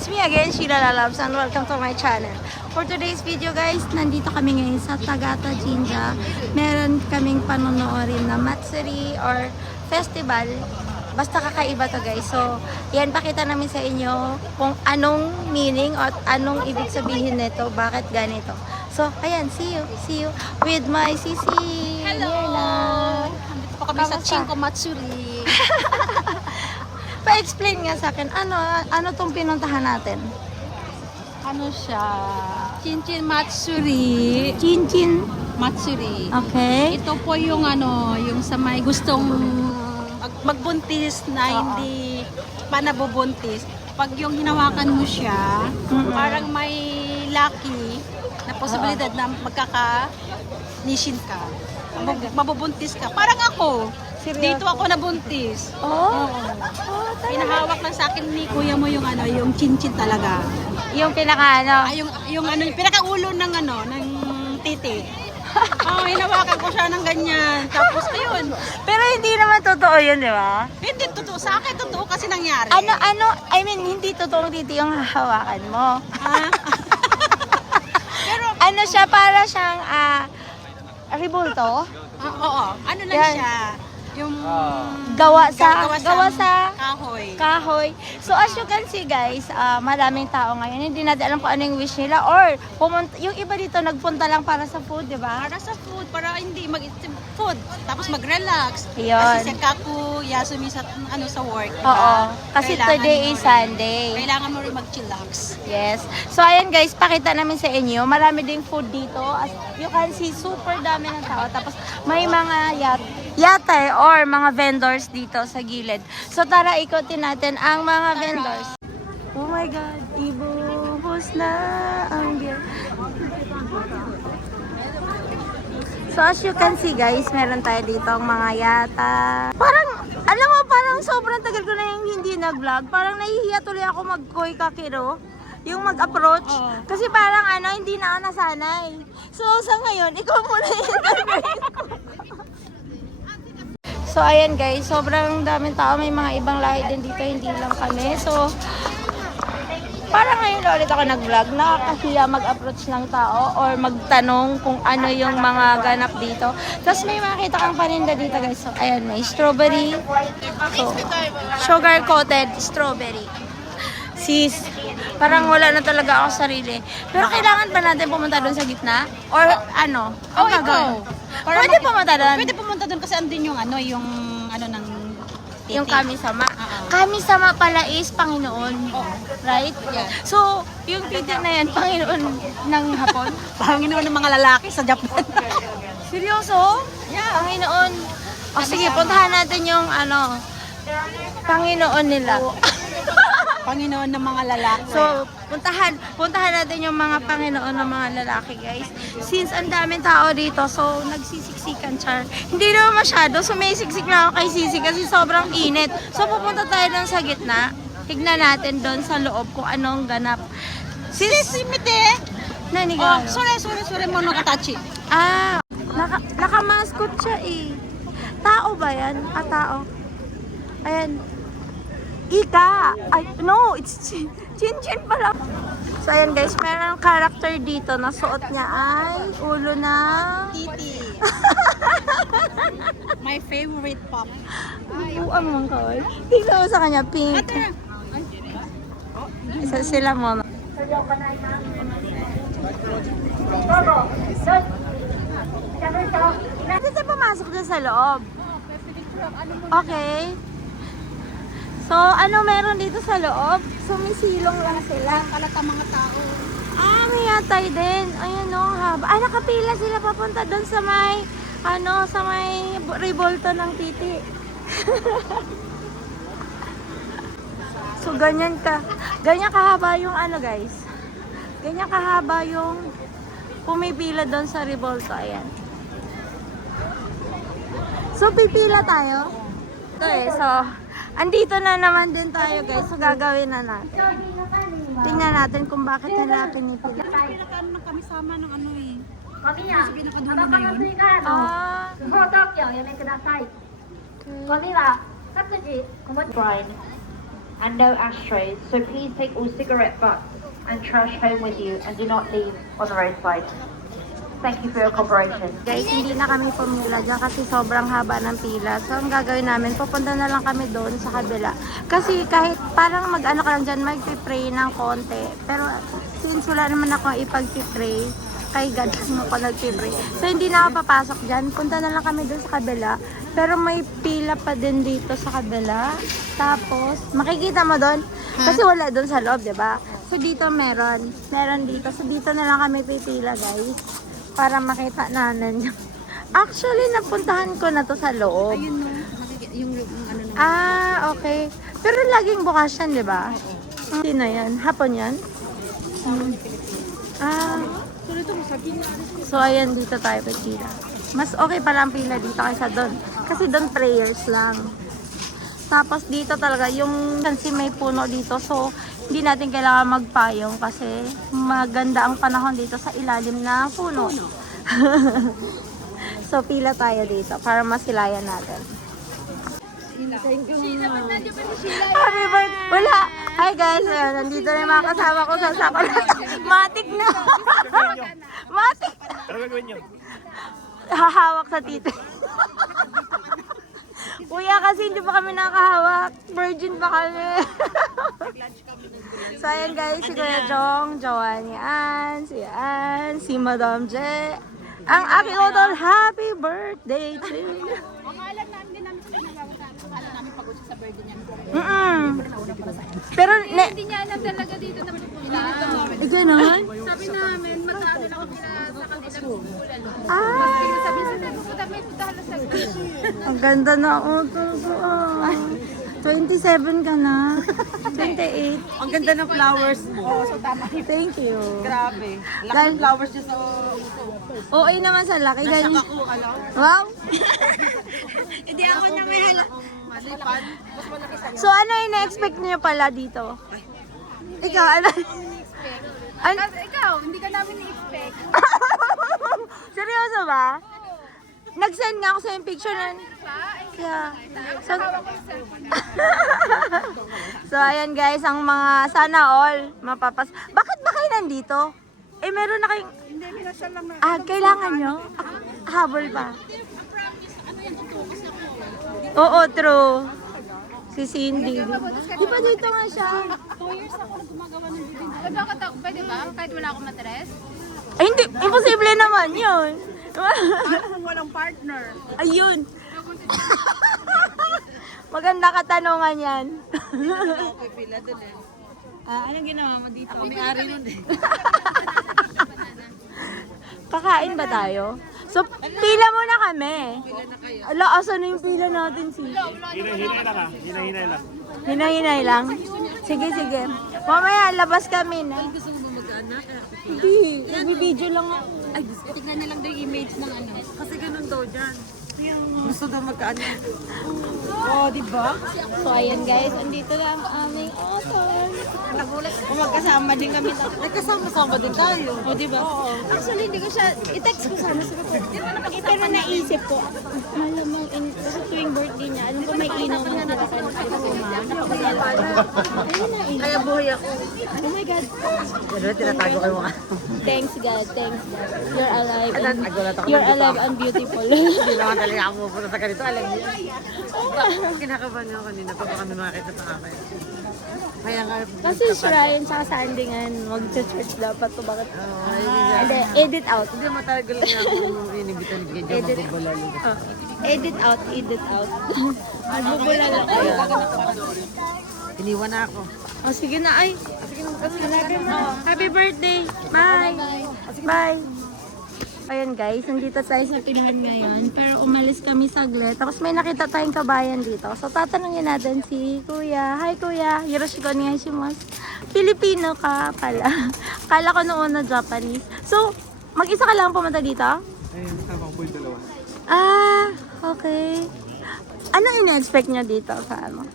It's me again, Sheila Lalabs, and welcome to my channel. For today's video guys, nandito kami ngayon sa Tagata Jinja. Meron kaming panonoodin na Matsuri or festival. Basta kakaiba to guys. So, yan, pakita namin sa inyo kung anong meaning at anong ibig sabihin nito, bakit ganito. So, ayan, see you with my sisi. Hello! Nandito po kami sa Chinko Matsuri. Pa-explain nga sa akin, ano tong pinuntahan natin? Ano siya? Chinchin Matsuri. Chinchin Matsuri. Okay. Ito po yung yung sa may gustong magbuntis na hindi pa nabubuntis. Pag yung hinawakan mo siya, parang may lucky na posibilidad na magkaka-nishin ka. Mabubuntis ka. Parang ako. Seryoso? Dito ako nabuntis. Oh? Pinahawak lang sa akin ni kuya mo yung yung chinchin talaga. Yung pinaka Yung pinakaulo ng ng titi. Hinawakan ko siya ng ganyan. Tapos ayun. Pero hindi naman totoo yun, di ba? Hindi totoo sa akin, totoo kasi nangyari. I mean, hindi totoong titi yung hahawakan mo. Pero Ano siya, para siyang, ribulto? oo, ano lang Yan. siya. Yung Gawa sa kahoy. kahoy. So as you can see guys, maraming tao ngayon. Hindi natin alam kung ano yung wish nila or yung iba dito nagpunta lang para sa food, di ba? Para sa food, para hindi food, tapos mag-relax. Ayun. Kasi si Kaku Yasumi sa sa work. Diba? Oo. Kasi Kailangan today mo is rin- Sunday. Kailangan mo rin mag-chillax. Yes. So ayan guys, pakita namin sa inyo. Marami ding food dito. As you can see, super dami ng tao. Tapos may mga yate or mga vendors dito sa gilid. So tara, ikotin natin ang mga vendors. Oh my God, ibubos na ang beer. So as you can see guys, meron tayo dito ang mga yata. Parang, alam mo, parang sobrang tagal ko na yung hindi nag-vlog. Parang nahihiya tuloy ako mag-koi kakiro. Yung mag-approach. Oo. Kasi parang hindi na ako nasanay. So sa ngayon, ikaw muna yung interviewin ko. So ayan guys, sobrang daming tao. May mga ibang lahi din dito, hindi lang kami. So, parang ngayon na ulit ako nag-vlog. Nakakahiya mag-approach ng tao or magtanong kung ano yung mga ganap dito. Tapos may makita kang paninda dito guys. So ayan, may strawberry. So, sugar-coated strawberry. Sis, parang wala na talaga ako sarili. Pero kailangan ba natin pumunta doon sa gitna? Or ano? Ang gagawin? Pwede pumunta doon? Pwede pumunta doon kasi andun yung ng titi. Yung kami-sama. Oo. Kami-sama pala is Panginoon. Oo. Right? Yes. So, yung titi na yan, Panginoon ng Hapon? Panginoon ng mga lalaki sa Japan. Seryoso? Yeah. Panginoon. O sige, puntahan natin yung Panginoon nila. Panginoon ng mga lalaki. So, puntahan natin yung mga Panginoon ng mga lalaki, guys. Since ang daming tao dito, so nagsisiksikan, char. Hindi naman masyado, so may siksik na ako kay Sisi kasi sobrang init. So, pupunta tayo doon sa gitna. Tignan natin doon sa loob kung anong ganap. Sisi Mite! Nanigaw. Sorry, Monokatachi. Nakamaskot siya eh. Tao ba yan? Tao. Ayan. Ika! Ay, no! It's Chin-Chin pala. So, ayan guys, meron character dito na suot niya ay ulo ng Titi. My favorite pop. buang mong kawal. Tingnan mo sa kanya, pink. Isa sila mo. Natin siya pumasok dyan sa loob. Okay. So, ano meron dito sa loob? Sumisilong lang sila. Kalata mga tao. May yatay din. Ayan o, haba. Nakapila sila papunta doon sa may, sa may revolto ng titi. So, ganyan kahaba yung guys. Ganyan kahaba yung pumipila doon sa revolto. Ayan. So, pipila tayo. Ito so, andito na naman din tayo guys. So gagawin na natin. Tingnan natin kung bakit nila pinipili. Pinakaano ng kami sama ng eh. 紙や Kasi タ pinakadulo バ na コの yun. 追加など 不法投棄をおやめください。ゴミは各自お持ち。and no ashtrays, so please take all cigarette butts and trash home with you and do not leave on the roadside. Thank you for your cooperation. Guys, hindi na kami pumila dyan kasi sobrang haba ng pila. So, ang gagawin namin, pupunta na lang kami doon sa kabila. Kasi kahit parang mag-ano ka lang dyan, mag-pray ng konti. Pero since wala naman ako ipag-pray, kay God lang ako nag-pray. So, hindi na ako papasok dyan. Punta na lang kami doon sa kabila. Pero may pila pa din dito sa kabila. Tapos, makikita mo doon. Kasi wala doon sa loob, diba? So, dito meron. Meron dito. So, dito na lang kami pipila, guys. Para makita namin. Actually, napuntahan ko na to sa loob. Ayun no, yung ano na. Ah, okay. Pero laging bukas yan, di ba? Sino yan? Hapon yan? Ah. So, ayan, dito tayo pila. Mas okay pala ang pila dito kaysa doon. Kasi doon prayers lang. Tapos dito talaga, yung kasi may puno dito. So, hindi natin kailangan magpayong kasi maganda ang panahon dito sa ilalim na puno. So, pila tayo dito para masilayan natin. Thank you. Happy birthday! Wala! Hi guys! Ayan, nandito na yung mga kasama ko sa sako. Matik na! Matik! Ano gagawin niyo? Hahawak sa tito. Kuya, kasi hindi pa kami nakahawak. Virgin pa kami. So, ayan guys, si Kuya Jong, Joanne, si Madam J. Ang aking utol, happy birthday to you. Alam namin din namin sa ginagawa alam namin pagod siya sa birthday niya. Pero, Hindi niya alam talaga dito na pupunta. ganon? Sabi namin, mag-ano lang kami sa kanilang school. Ah, Sabi sa pupunta, may puntahan na sa ang ganda na utol ko. 27 ka na. 28. Ang ganda ng flowers mo. So tama. Thank you. Grabe. Laki Dahil- ng flowers niya sa... Oo naman sa laki. Dahil, Ako, ano? wow! Hindi ako na may halak. Malipad. Mas malaki sa... So, ano yung na-expect niyo pala dito? Ikaw, ano? Ano? Ikaw, hindi ka namin i-expect. Seryoso ba? Nag-send nga ako sa yung picture na... Yeah. So, so, ayan guys, ang mga sana all mapapas... Bakit ba kayo nandito? Eh, meron na kayong... Hindi, minasal lang na. Ah, kailangan nyo? Habol pa. Oo, true. Si Cindy. Di ba dito nga siya? 2 years ako na gumagawa ng video. Pwede ba? Kahit wala akong matres? Ay, hindi. Imposible naman yun. Kung walang partner. Ayun. Maganda katanungan yan. Pila doon eh. Anong ginawa mo dito? Ako may-ari nun eh. Kakain ba tayo? So, pila muna kami. Pila na kayo. Ala, asan na yung pila natin, sis? Hinahinay lang ah. Hinahinay lang. Hinahinay lang. Sige, sige. Mamaya, labas kami na. Gusto mo ba mag-anak? Hindi, nag-video lang ako. Ay, tignan na lang daw yung image ng ano. Kasi ganun daw dyan. Gusto daw mag-anak. Oh, di ba? So, ayan guys, andito na ang aming author. Nagulat. Kung magkasama din kami. Nagkasama-sama din tayo. O, di ba? Actually, hindi ko siya, i-text ko sana sa kapatid. Pero naisip ko, malamang, kasi tuwing birthday niya, alam ko may inaw na sila sa Kaya buhay ako. Oh my God. Ano, tinatago kayo mga. Thanks God, thanks God. You're alive and, Nagulat ako. you're alive and beautiful. Hindi naman talaga ako pupunta sa ganito. Alam niyo. Kinakabahan niyo kanina pa kami makakita sa akin. Kaya nga. Kasi shrine, tsaka sandingan, mag-church dapat to bakit? Hindi, edit out. Hindi matagal lang ako inibitan ni Bigyan Diyan magbubulalo. Oh, edit out, edit out. Magbubulala kayo. Iniwan na ako. Oh, sige na, ay. Happy birthday. Bye. Bye. Ayan guys, nandito tayo sa pilahan ngayon. Pero umalis kami saglit. Tapos may nakita tayong kabayan dito. So tatanungin natin si Kuya. Hi Kuya, yoroshiku onegaishimasu. Pilipino ka pala. Kala ko noon na Japanese. So, mag-isa ka lang pumunta dito? Ayun, tama ko po yung dalawa. Ah, okay. Anong ina-expect nyo dito sa ano?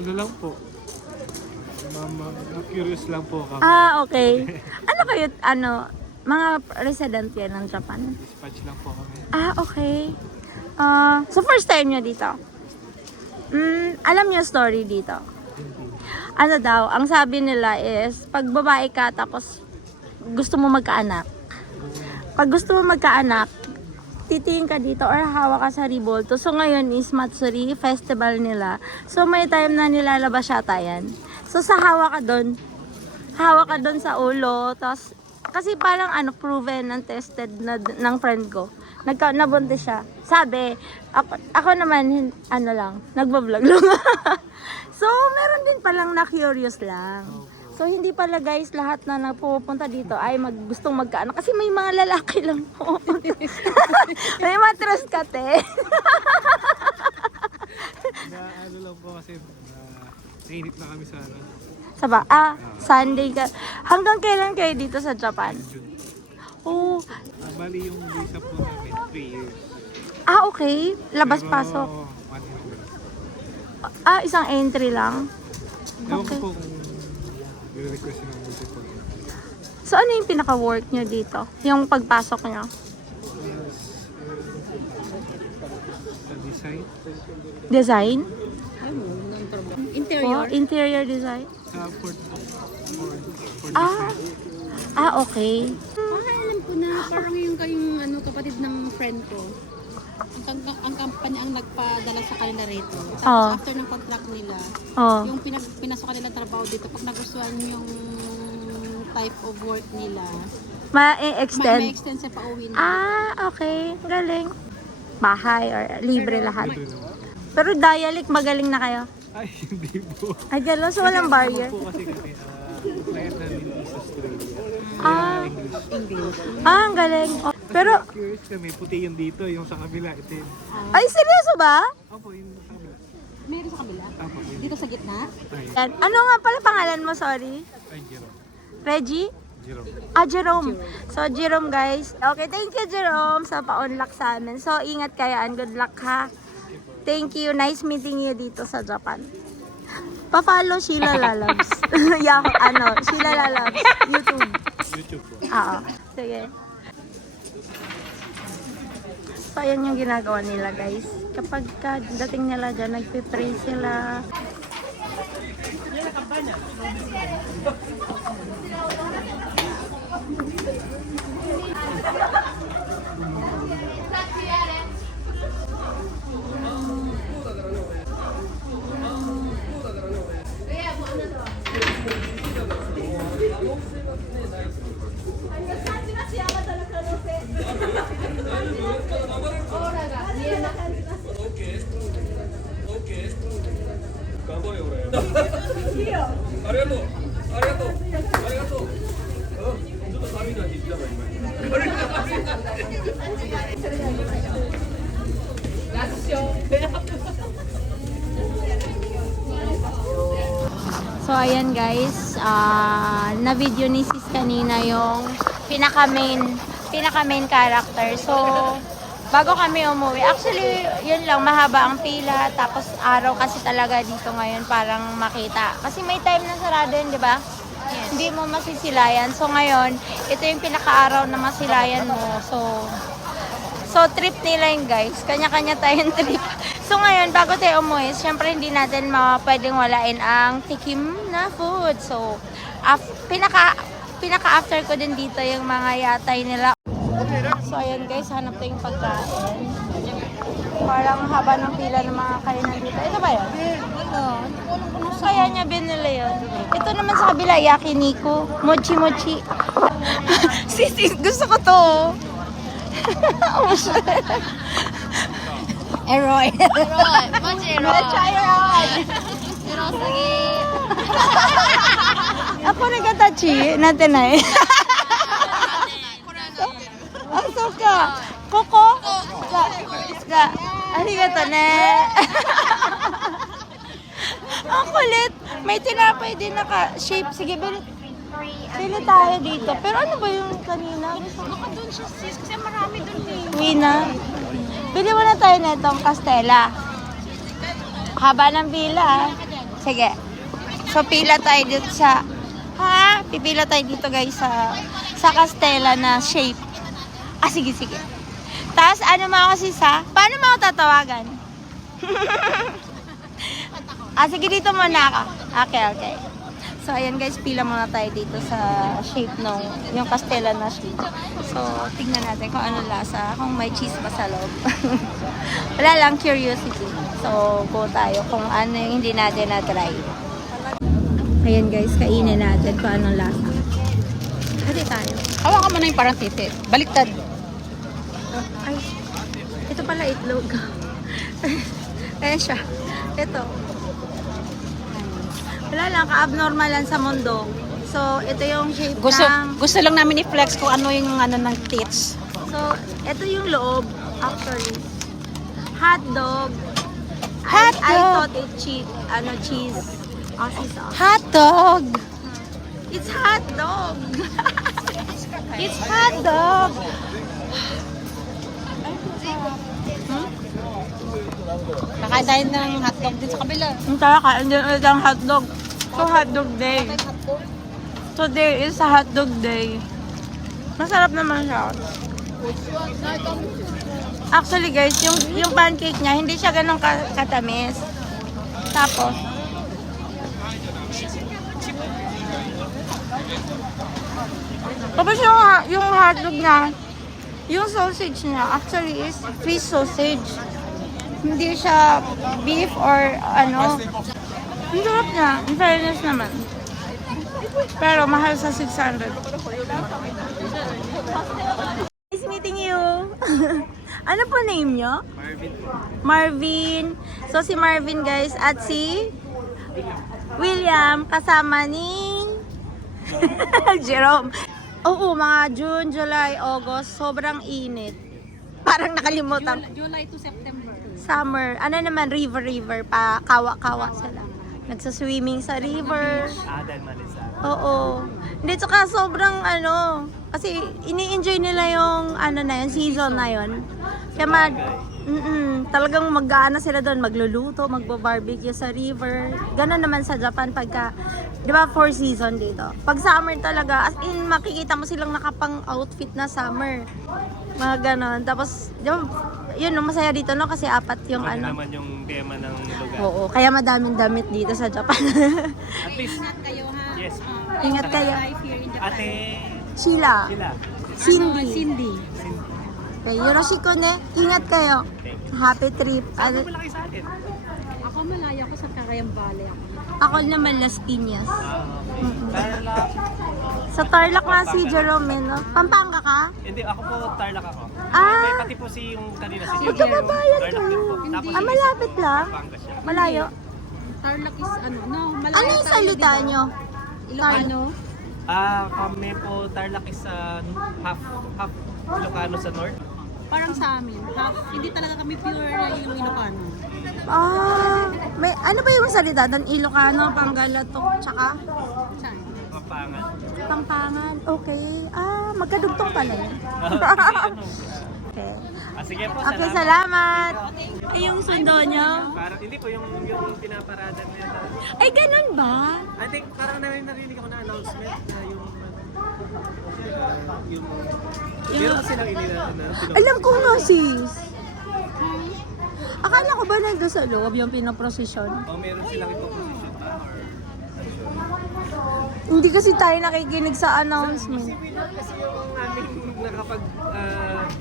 Ano lang po? Mama, curious lang po kami. Ah, okay. Ano kayo, mga resident yan ng Japan? Dispatch lang po kami. Ah, okay. So first time nyo dito? Alam nyo story dito? ano daw, ang sabi nila is, pag babae ka tapos gusto mo magkaanak. Pag gusto mo magkaanak, titingin ka dito or hawa ka sa Ribolto. So ngayon is Matsuri festival nila. So may time na nilalabas siya yan. So sa hawa ka doon sa ulo, tapos kasi parang proven and tested na ng friend ko. Nabuntis siya. Sabi, ako naman, nagbablog lang. So, meron din palang na-curious lang. So, hindi pala guys, lahat na napupunta dito ay gustong magkaanak. Kasi may mga lalaki lang po. May matras kate. Lang po kasi nainip na kami sa Sunday ka. Hanggang kailan kayo dito sa Japan? June. Oh, Bali yung visa po namin, 3 years. okay. Labas-pasok. Pero, 1 year. Isang entry lang. Ewan ko Okay. po kung i-request ng multiple. So, ano yung pinaka-work nyo dito? Yung pagpasok nyo? Sa design, Design? Interior. Interior design? sa for Ah, okay. Alam ko na parang yung kayong kapatid ng friend ko. Ang company ang nagpadala sa kanila rito. Tapos after ng contract nila, Oh. yung pinasok nila trabaho dito, pag nagustuhan yung type of work nila, may Ma-extend? extend sa pauwi nila. Okay. Galing. Bahay or libre lahat. ito naman. Pero dialect, magaling na kayo? Ay, hindi po. Ay, gano'n. So, walang barrier? Po kasi kami, client namin is Australia. English. Ang galing. Oh, pero, Curious kami, puti yung dito, yung sa kabila, itim. ay, seryoso ba? Opo, yung sa kabila. Meron sa kabila? Opo, yun. Dito sa gitna? Ay, Yan. Ano nga pala pangalan mo? Sorry. Jerome. Reggie? Jerome. Jerome. So, Jerome guys. Okay, thank you Jerome sa pa-unlock sa amin. So, ingat kayo and good luck ha. Thank you. Nice meeting you dito sa Japan. Pa-follow Sheila Lalabs. Sheila Lalabs. YouTube. YouTube po. Oo. Sige. So, ayan yung ginagawa nila guys. Kapag dating nila dyan, nagpipray sila. So, ayan guys, na-video ni sis kanina yung pinaka-main character. So, bago kami umuwi, actually, yun lang, mahaba ang pila, tapos araw kasi talaga dito ngayon parang makita. Kasi may time na sarado yun, di ba? Yes. Hindi mo masisilayan. So, ngayon, ito yung pinaka-araw na masilayan mo. So, trip nila yun guys. Kanya-kanya tayong trip. So ngayon, bago tayo umuwi, syempre hindi natin pwedeng walain ang tikim na food. So, pinaka-after ko din dito yung mga yatay nila. So ayan guys, hanap tayong pagkain. Parang haba ng pila ng mga kainan dito. Ito ba yun? Ano kaya niya binili yun? Ito naman sa kabila, yakiniku. Mochi-mochi. Sisi, gusto ko to. Eroy. Mochi Eroy. Ako nagkatachi. Natin na eh. Ang soka. Koko? Arigato ne. Ang kulit. May tinapay din naka-shape. Sige, bili tayo dito. Pero ano ba yung kanina? Baka doon siya sis, kasi marami doon eh. Uwi na. Bili muna tayo na itong Castella. Haba ng pila. Sige. So, pila tayo dito sa... Pipila tayo dito guys sa Castella na shape. Sige. Tapos, ano mga kasi paano mo ako tatawagan? Sige, dito muna ako. Okay. So, ayan guys, pila muna tayo dito sa shape nung, yung Castella na shape. So, tingnan natin kung ano lasa, kung may cheese ba sa loob. Wala lang, curiosity. So, go tayo kung ano yung hindi natin na-try. Ayan guys, kainin natin kung anong lasa. Hali tayo. Hawakan mo na yung parang titi. Baliktad. Ay, ito pala itlog. Ayan siya. Ito. Wala lang, ka-abnormal lang sa mundo. So, ito yung shape ng... Gusto lang namin i-flex kung ano yung ano ng tits. So, ito yung loob, actually. Hot dog. Hot I dog. thought it cheese. Aussie sauce. Hot dog! It's hot dog. It's hot dog! Kakain tayo ng hotdog din sa kabila. Ang tara, kain din ulit ang hotdog. So, hotdog day. Today is a hotdog day. Masarap naman siya. Actually guys, yung pancake niya, hindi siya ganun katamis. Tapos, yung hotdog niya, yung sausage niya, actually is fish sausage. Hindi siya beef or ano. Ang sarap niya. In fairness naman. Pero mahal sa 600. Nice meeting you. Ano po name nyo? Marvin. Marvin. So si Marvin guys at si William kasama ni Jerome. Oo, mga June, July, August, sobrang init. Parang nakalimutan. July to September. Summer. Ano naman, river pa. Kawa-kawa sila. Nagsaswimming sa river. Dahil malisa. Oo. Hindi, tsaka sobrang ano, kasi ini-enjoy nila yung ano na yun, season na yun. Kaya talagang mag-aana sila doon, magluluto, magbo-barbecue sa river. Ganon naman sa Japan pagka, di ba, 4 season dito. Pag summer talaga, as in makikita mo silang nakapang-outfit na summer. Mga ganon. Tapos, di ba, yun, masaya dito, no? Kasi 4 yung ano. naman yung tema ng lugar. Oo, kaya madaming damit dito sa Japan. At least, Ingat kayo ha. yes. Ingat kayo. Life here in Japan. Ate, Sheila. sila. Cindy. Cindy. Okay, Yoroshiko ne. Ingat kayo. Happy trip. Ano malaki sa atin? Ako malayo ako sa Cagayan Valley. Ako naman Las Piñas. Tarlac. Sa Tarlac nga si Jerome, no? Pampanga ka? Hindi, ako po Tarlac ako. Ah! May pati po si yung kanina si Jerome. Magkababayan Tarlac kayo. din po. Tapos Ah, malapit lang? Pampanga siya. Malayo? Tarlac is ano? No, malayo Ano yung tayo, salita diba? nyo? Ilocano? Kami po Tarlac is half Ilocano sa north. Parang sa amin. Hindi talaga kami pure na yung Ilocano. Ah, may ano ba yung salita doon? Ilocano, Panggalatok, tsaka Saan? Pampanga. Pampangan. Okay. Ah, magkadugtong pala yun. Okay. Sige po, Okay, salamat. Ay, yung sundo nyo? Parang hindi po yung pinaparada na yun. Ay, ganun ba? I think parang narinig ako na announcement na yung meron silang Alam ko nga, sis. Akala ko ba nandun sa loob yung pinoprosesyon? meron silang ito position Hindi kasi tayo nakikinig sa announcement. kasi yung aming nakapag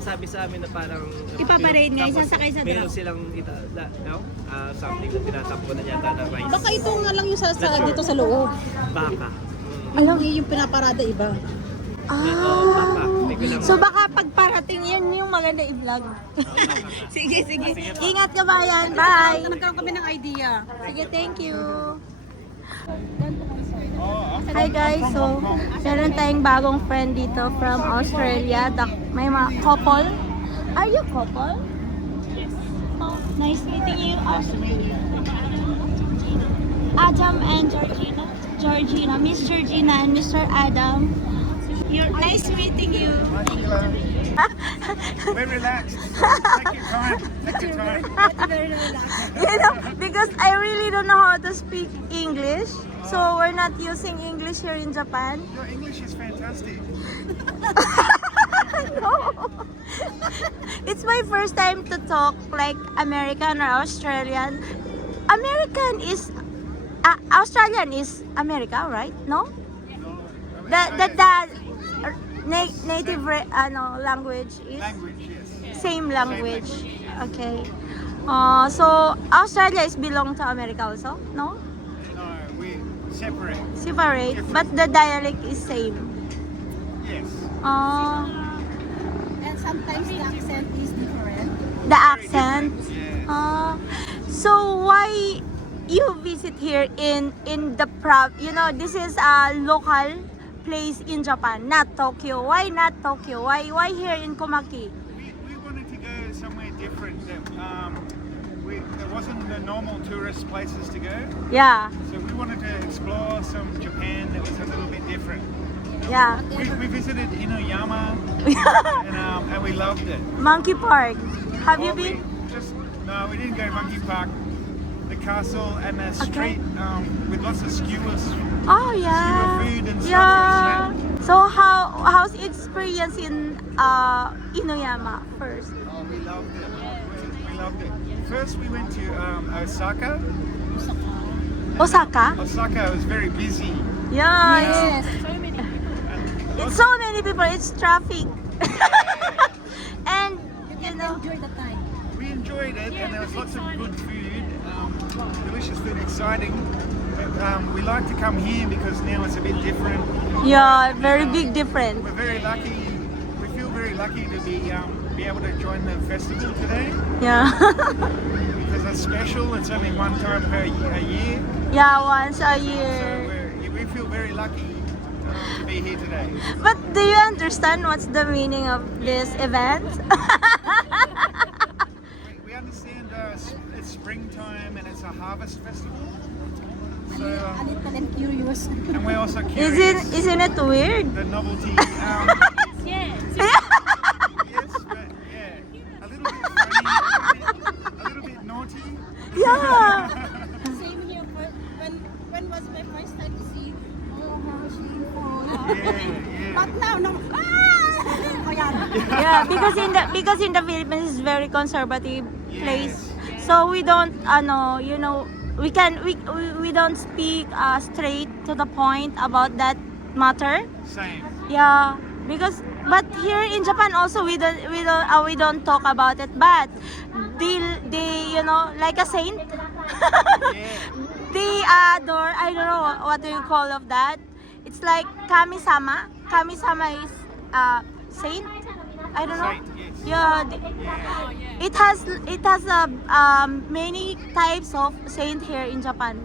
sabi sa amin na parang Ipaparade nga, tapos isasakay sa meron truck. silang something na tinatampo na yata na rice. Baka ito nga lang yung dito sa loob. Baka. Alam niyo yung pinaparada iba. Baka. Hindi ko lang. So baka pagparating yun yung maganda i-vlog. Sige. Ingat ka bayan. Bye. Nagkaroon kami ng idea. Sige, thank you. Hi guys, so meron tayong bagong friend dito from Australia. May mga couple. Are you couple? Yes. Oh, nice meeting you, Australia. Adam and Georgina, Miss Georgina and Mr. Adam. Nice meeting you. Very relaxed. Take your time. Take your time. You know, because I really don't know how to speak English, so we're not using English here in Japan. Your English is fantastic. No. It's my first time to talk like American or Australian. American is Australian is America, right? No? The native language is Language, yes. same language. Okay. So Australia is belong to America also? No? No, we separate. Separate, but the dialect is same. Yes. And sometimes the accent is different. The accent. Yes. So why you visit here in the this is a local place in Japan, not Tokyo. Why not Tokyo? Why here in Komaki? We wanted to go somewhere different. There wasn't the normal tourist places to go. Yeah, So we wanted to explore some Japan that was a little bit different. yeah. We visited Inuyama and we loved it. Monkey Park. Have you Well, been? No, we didn't go Monkey Park. The castle and the Okay. street with lots of skewers. Oh yeah. food and stuff, Yeah. So how's experience in Inuyama first? Oh, we loved it. We loved it. First we went to Osaka. Osaka? Osaka was very busy. Yeah. Yes. It's so many people. It's traffic. And you know. Enjoy the time. We enjoyed it and there was lots of good food, delicious food, exciting. But, we like to come here because now it's a bit different. Yeah, very big difference. We're very lucky. We feel very lucky to be able to join the festival today Yeah. because it's special. It's only one time a year. Yeah, once a So year. we feel very lucky to be here today. But do you understand what's the meaning of this event? We understand it's springtime and it's a harvest festival. So, A little and curious. and we're also curious. Isn't it weird? The novelty. Yes. Yes, but yeah, a little bit funny, a little bit naughty. Yeah. Same here. When was my first time to see how she Yeah. But now, no. Oh, yeah. Yeah, because in the Philippines is very conservative place. Yes. So we don't we don't speak straight to the point about that matter. Same. Yeah, but here in Japan also we don't talk about it, but they like a saint. Yeah. They adore, I don't know what do you call of that. It's like kami-sama. Kami-sama is saint. I don't know. Saint, yes. Yeah, it has many types of saint here in Japan.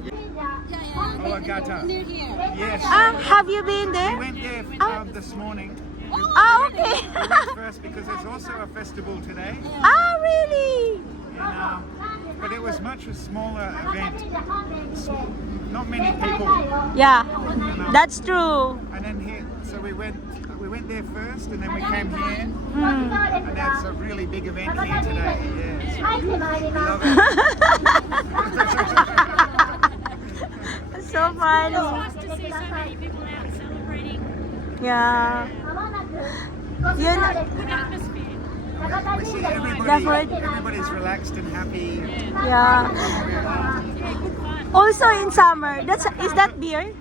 Kawagata. Near here. Yes. Have you been We there? went there this morning. Ah, okay. We went first because there's also a festival today. Ah, really? And, but it was much a smaller event. Not many people. Yeah, that's true. And then here, so we went there first, and then we came here, Mm. and that's a really big event here today. Yes. We love it. So funny. To see so many people out celebrating, Yeah. Yun, good atmosphere. We see Definitely. everybody's relaxed and happy. yeah. Also in summer, is that beer?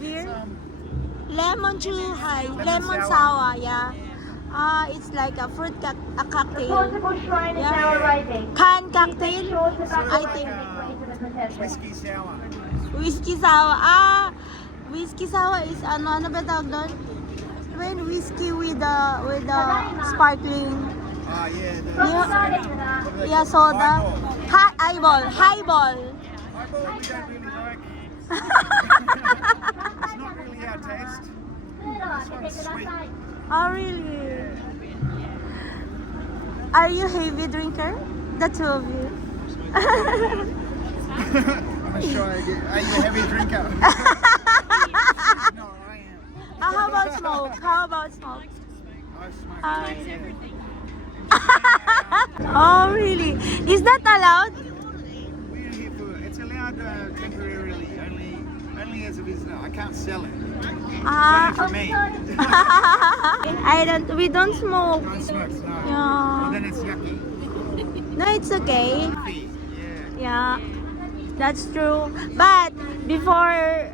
Beer? Lemon chuhai, lemon sour, yeah. It's like a fruit a cocktail. Shrine is Yeah. now arriving. Can cocktail? I think. Whiskey sour. Whiskey sour. Whiskey sour is ano ba tawag doon? When whiskey with the sparkling. Yeah. Yeah, soda. Highball. Highball we don't really like. It's not really our taste. This one's sweet. Oh, really? Are you heavy drinker? The two of you? I'm a shy. Are you a heavy drinker? No, I am. How about smoke? How about smoke? I smoke. Oh, really? Is that allowed? We're here for. It's allowed temporarily, only as a visitor. I can't sell it. It's only for me. We don't smoke. Don't smoke. No. Yeah. Well, then it's yucky. No, it's okay. Yeah. Yeah, that's true. But before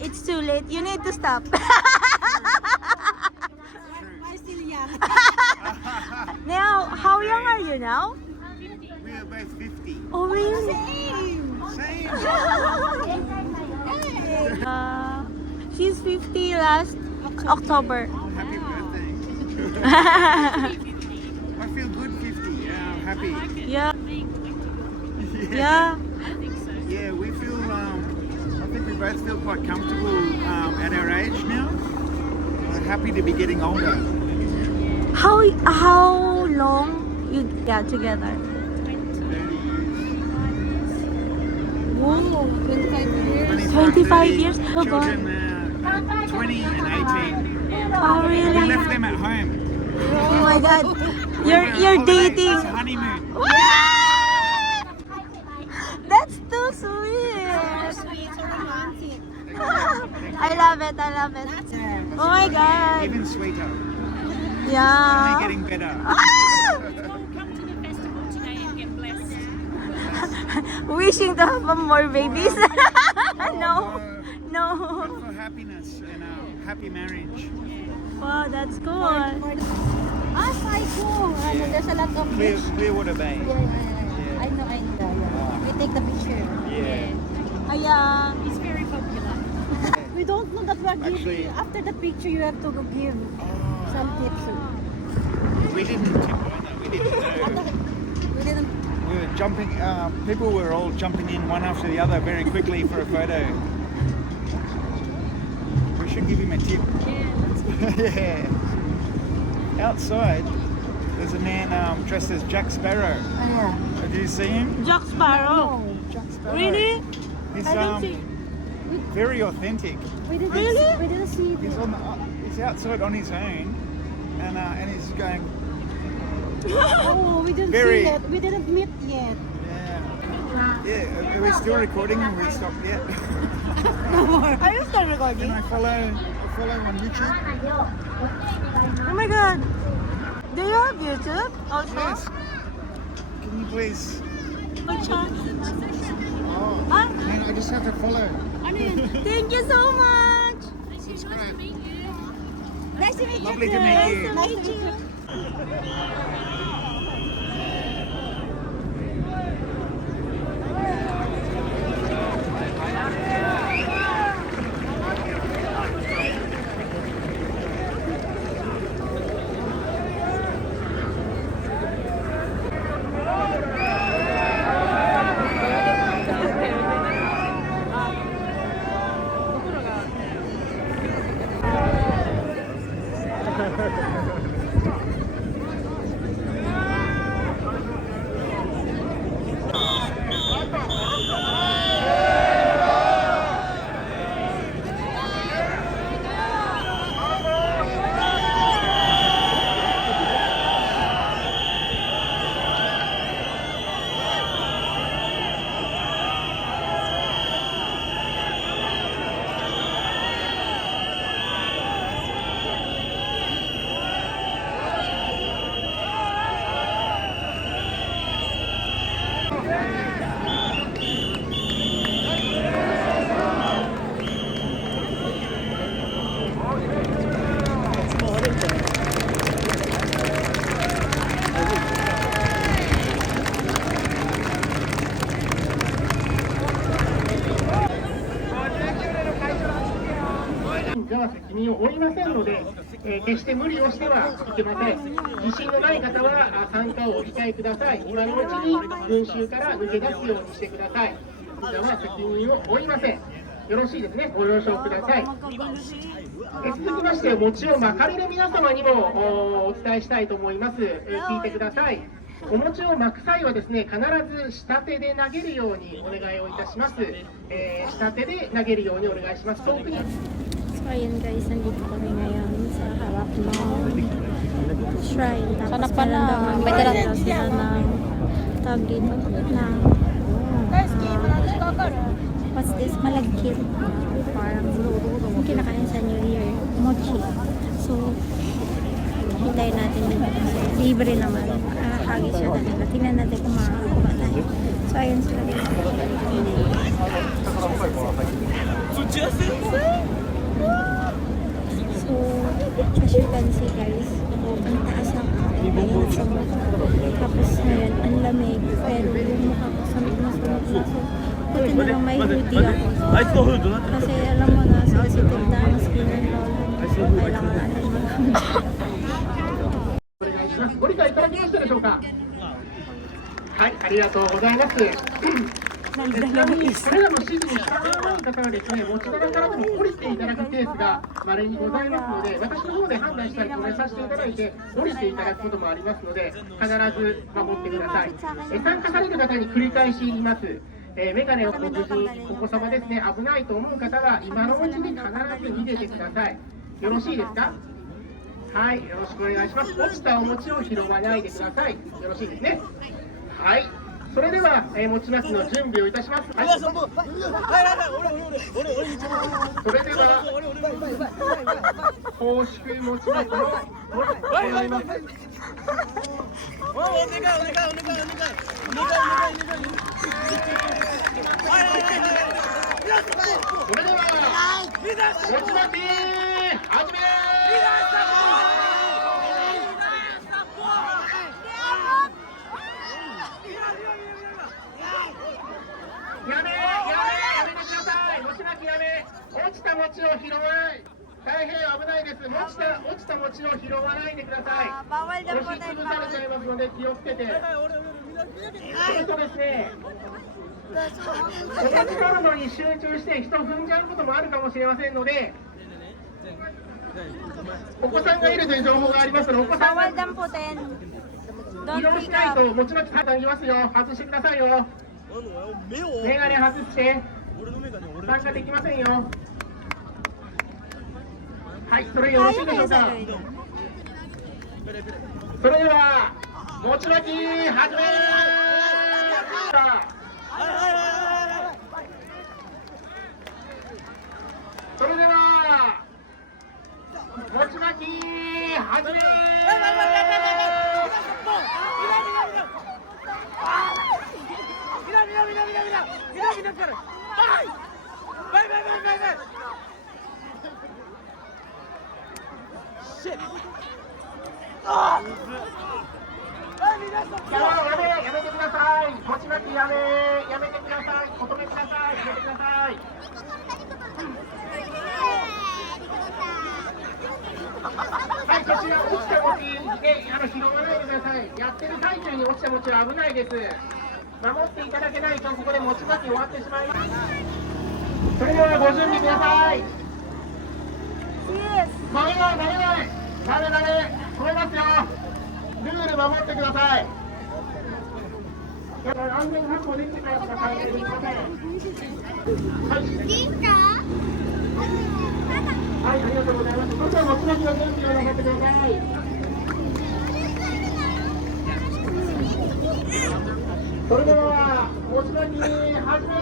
it's too late, you need to stop. I'm still young. Now, how young are you now? We are both 50. Oh, really? Same. She's 50 last October. Happy birthday. I feel good 50. Yeah, I'm happy. Yeah. Yeah. Yeah, we feel, I think we both feel quite comfortable at our age now. We're happy to be getting older. How long you got together? 30 Whoa. 25 years. 25 years? Oh, Children 20 and 18. Oh, We really? left them at home. Oh my God. You're Holiday. dating. It's honeymoon. That's too sweet. Sweet, so romantic. I love it. I love it. Oh my God. Even sweeter. Only Yeah. getting better. Come to the festival today and get blessed. Wishing to have more babies. No. But No. for happiness and a happy marriage. Wow, that's cool. Psycho. There's a lot of Clearwater Bay. I know. We take the picture. Yeah. Ayan. He's very popular. We don't know that we're Actually- giving. After the picture, you have to give some tips. We didn't know. We didn't know. We didn't. We were jumping, people were all jumping in one after the other very quickly for a photo. We should give him a tip. Yeah. Outside, there's a man dressed as Jack Sparrow. Have you seen him? Jack Sparrow. Jack Sparrow. Really? He's I don't see. very authentic. We didn't. Really? We didn't see it. He's on the, he's outside on his own, and he's going. Oh, we didn't Very- see it. We didn't meet yet. Yeah. Are we still recording? Have we stopped yet? Are you still Can recording? I follow on YouTube? Oh my God. Do you have YouTube also? Yes. Can you please? Which one? Oh, Ah, man, I just have to follow. thank you so much. Nice to meet you. Nice to meet Lovely you. to meet you. Nice to meet you.では責任を負いませんので、決して無理をしてはいけません。自信のない方は参加をお控えください。今のうちに群衆から抜け出すようにしてください。こちらは責任を負いません。よろしいですね。ご了承ください。続きまして、餅を巻かれる皆様にもお伝えしたいと思います。聞いてください。お餅を巻く際はですね、必ず下手で投げるようにお願いをいたします。下手で投げるようにお願いします。遠くに So ayun guys, nandito kami ngayon sa harap ng shrine. Tapos meron daw sila ng tawag dito ng what's this? Malagkit. Parang yung kinakain sa New Year. Mochi. So, hintayin natin dito. Libre naman. Hagi siya kanila. Tingnan natin kung makakakuha tayo. So, ayun sila dito. As you can see guys, ang taas ng aking sa mata. Tapos ngayon, ang lamig. Pero yung mukha ko sunog na. So, buti na lang may hoodie ako. Kasi alam mo na, sensitive na ang skin ng lolo. So, kailangan natin mag-hoodie. お願いします。ご理解いただけましたでしょうか。はい、ありがとうございます。ちなみにこれらの指示に従わない方はですね、持ち棚からでも降りていただくケースが稀にございますので、私の方で判断したり止めさせていただいて降りていただくこともありますので、必ず守ってください。参加される方に繰り返し言います。メガネをご無事、お子様ですね、危ないと思う方は今のうちに必ず逃げてください。よろしいですか。はい、よろしくお願いします。落ちたお餅を拾わないでください。よろしいですね。はい、それでは、餅巻きの準備をいたします。はい、それでは、公式餅巻きを行います。それでは、餅巻き始め。やめてください。餅巻きやめ。落ちた餅を拾わない。大変危ないです。落ちた餅を拾わないでください。押しつぶされちゃいますので気をつけて。それとですね、お持ち取るのに集中して人踏んじゃうこともあるかもしれませんので、お子さんがいるという情報がありますので、お子さんが Bawal damputin. 移 Don't 動し pick ない up. と餅巻きあげますよ。外してくださいよ。メガネ外して参加できませんよ。はい、それよろしいでしょうか。それでは餅巻き始め。それでは餅巻き始め。やめてください。餅巻きやめてください。お止めください。やめてください。はい、そちら落ちた餅で拾わないでください。やってる最中に落ちた餅は危ないです。守っていただけないとここで餅巻き終わってしまいます。それではご準備ください。ダメ止めますよ。ルール守ってください。安全確保できてからしか入れません。はい、ありがとうございます。それでは餅巻きの準備をなさってください。それでは餅巻き始め。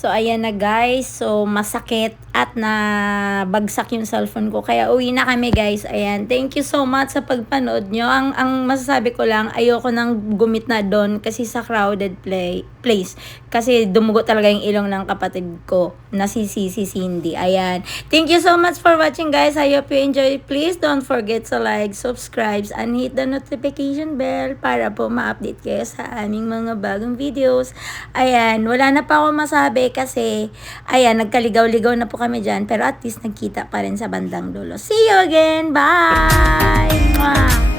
So, ayan na guys. So, masakit at na bagsak yung cellphone ko. Kaya uwi na kami guys. Ayan. Thank you so much sa pagpanood nyo. Ang masasabi ko lang, ayoko nang gumit na doon kasi sa crowded place. Kasi dumugo talaga yung ilong ng kapatid ko na si Cindy. Ayan. Thank you so much for watching guys. I hope you enjoy. Please don't forget to like, subscribe, and hit the notification bell para po ma-update kayo sa aming mga bagong videos. Ayan. Wala na pa ako masabi kasi, ayan, nagkaligaw-ligaw na po kami dyan. Pero at least nagkita pa rin sa bandang dulo. See you again! Bye! Mwah!